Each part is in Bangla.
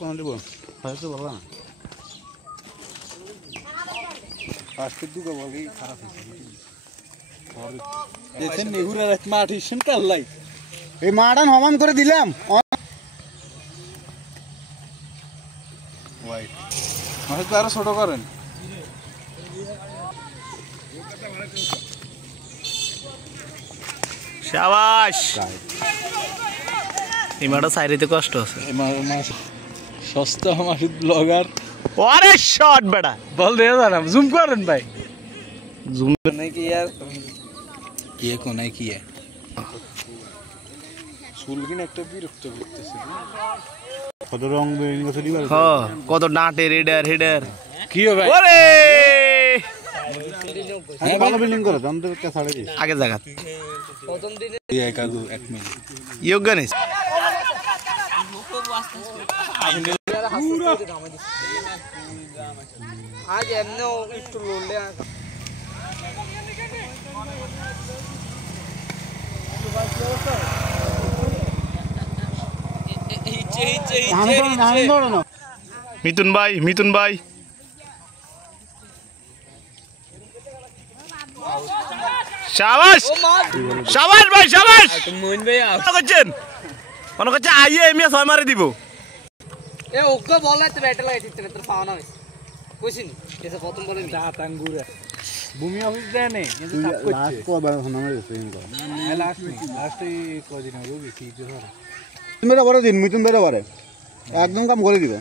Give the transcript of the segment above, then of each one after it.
কোন দিব হয়তো বললাম আজকে দুটো বলই খারাপ হয়েছে দেখেন নেগুরা রাত মাটি সেন্টার লাই এই মাডান হমান করে দিলাম হোয়াইট মানে তো আরো ছোট করেন শাবাশ এই মাটা সাইরিতে কষ্ট আছে সস্তা মাসিদ ব্লগার আরে শট বেটা বল দে না জুম করেন ভাই জুম नहीं कि यार ये को नहीं किया সুলগিন একটা বিরক্ত করতেছে কত রং বেরিং গেছে দিবার হ্যাঁ কত ডাঁটে রেডার হেডার কি হবে ওরে হ্যাঁ ভালো বিল্ডিং করে দাম তো কে ছাড়ে দি আগে জায়গা প্রথম দিনে এই কাজু 1 মিনিট ইয়োগানিস আজ এমনি একটু লড়লে মিতুন ভাই শাবাশ শাবাশ ভাই শাবাশ মইন ভাই করছেন মনে করছে আইয়ে এমনি 6 মারি দিব এ ওকে বল তো ব্যাটে লাগাই দিতে তোর পাওনা হইছে কইছিস এসে প্রথম বলে নি দাঁত আঙ্গুরে ভূমি অফিস দেয় নেই কিন্তু চাপ করছে লাস্ট কবার নামে গেছে ইনকো লাস্ট কদিন আগে বেশি কিছু ধরে মেরা বড় দিন মিতুন বেরা বারে একদম কাম করে দিবে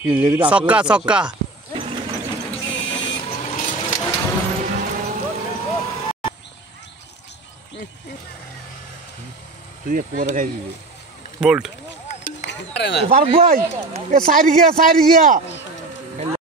কি লেগে ছক্কা তুই একবার খাই দিবি বোল্ট পার ভাই এ সাইড গিয়া